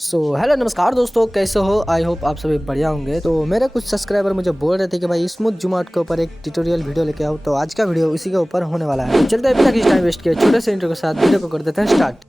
Hello नमस्कार दोस्तों, कैसे हो? आई होप आप सभी बढ़िया होंगे। तो मेरे कुछ सब्सक्राइबर मुझे बोल रहे थे कि भाई स्मूथ जूम आउट के ऊपर एक ट्यूटोरियल वीडियो लेके आओ, तो आज का वीडियो उसी के ऊपर होने वाला है। तो चलते हैं बिना किसी टाइम वेस्ट किए छोटे से इंट्रो के साथ वीडियो को कर देते हैं स्टार्ट।